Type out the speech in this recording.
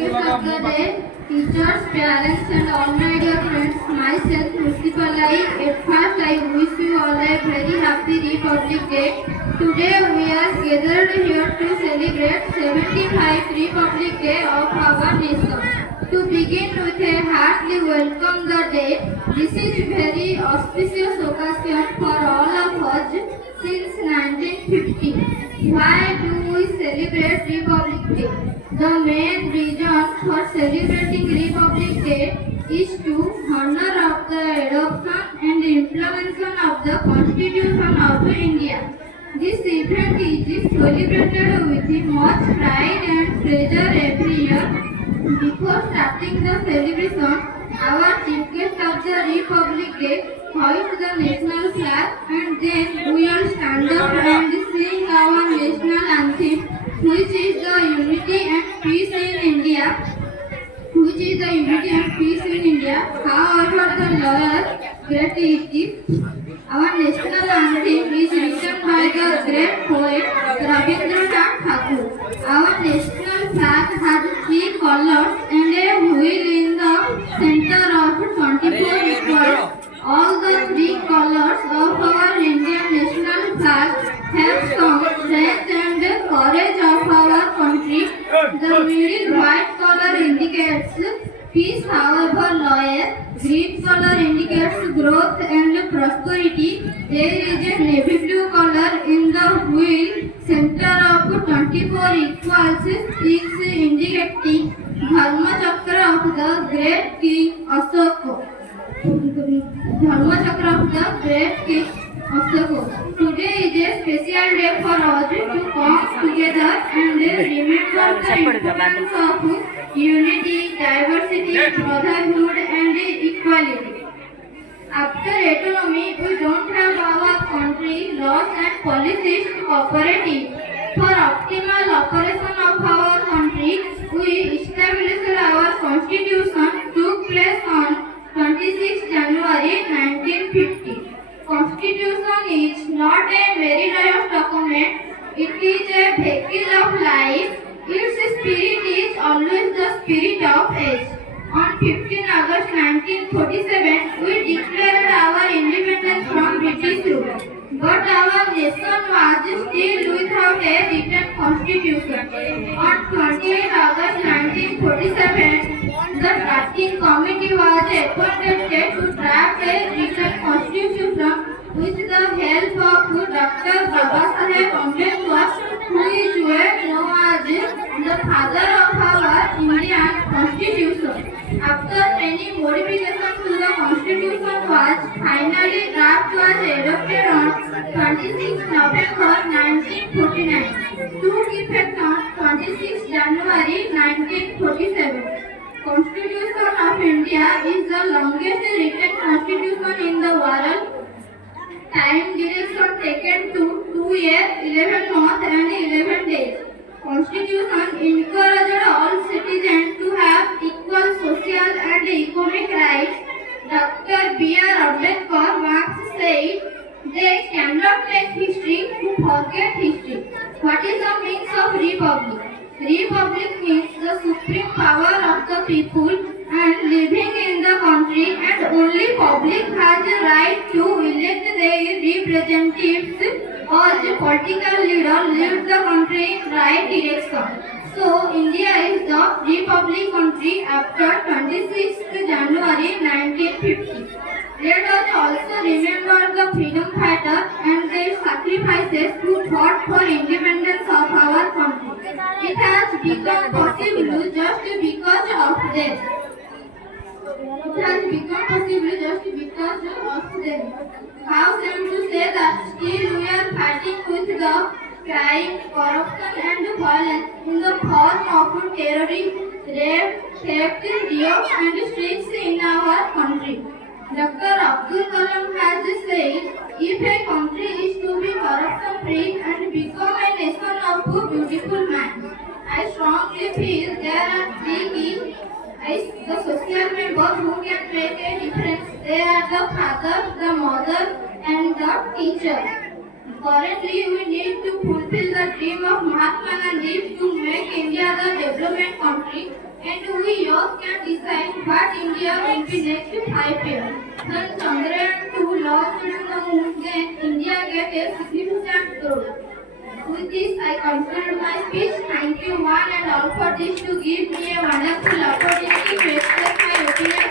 guests of the day, teachers, parents, and all my dear friends. Myself, Mustafa. At first, I wish you all a very happy Republic Day. Today, we are gathered here to celebrate 75th Republic Day of our nation. To begin with a heartily welcome the day. This is very auspicious occasion for all of us since 1950. Why do we celebrate Republic Day? The main reason for celebrating Republic Day is to honor of the adoption and implementation of the Constitution of India. This event is celebrated with much pride and pleasure every year. Before starting the celebration, our chief guest of the Republic Day hoist the national flag and then we will stand up and sing our national anthem, which is the unity and peace in India. Which is the unity and peace in India. However, the loyal great it is. Our national anthem is written by the great poet Rabindranath Tagore. Our national flag has three colors and a wheel in the center of 24 equals. All the three colors of our Indian national flag have some strength and courage of our country. The middle white color indicates peace, however loyal. Green color indicates growth and prosperity. There is a navy blue color in the wheel center of 24 equals 6 indicating Dharma Chakra of the great king Ashoka. Dharma Chakra of the great king Ashoka. Today is a special day for us to come together and remember the importance of unity, diversity, brotherhood and equality. After autonomy, we don't have our country laws and policies to cooperative. For optimal operation of our country, we established our constitution took place on 26 January 1950. Constitution is not a very joyous document, it is a vehicle of life. Its spirit is always the spirit of age. On 15 August 1947, we declared our independence from British rule. But our nation was still without a written constitution. On 28 August 1947, the drafting committee was appointed to draft a written constitution with the help of Dr. Babasaheb Ambedkar, who is well known as the father of our Indian constitution. After many modifications to the constitution was finally draft was adopted on 26 November 1949, took effect on 26 January 1947. Constitution of India is the longest written constitution in the world. Time duration taken to 2 years, 11 months and 11 days. Constitution encouraged all citizens to have equal social and economic rights. Dr. B.R. Ambedkar once said, they cannot make history to forget history. What is the meaning of republic? Republic means the supreme power of the people and living in the country, and only public has the right to elect their representatives or the political leader leads the country in right direction. So India is the republic country after 26th January 1950. Let us also remember the freedom fighters and their sacrifices who fought for independence of our country. It has become possible just because of them. It has become possible just because of them. How them to say that still we are fighting with the crime, corruption and violence in the form of terrorism, rape, theft, riots and streaks in our country. Dr. Abdul Kalam has said, if a country is to be corruption free and become a nation of beautiful minds, I strongly feel there are three keys. The social member who can make a difference. They are the father, the mother and the teacher. Currently, we need to fulfill the dream of Mahatma Gandhi to make India the development country, and we youth can decide what India will be next 5 years. When Chandrayaan-2 launched to the moon, then India get a significant growth. With this, I conclude my speech. Thank you one and all for this to give me a wonderful opportunity to express my opinion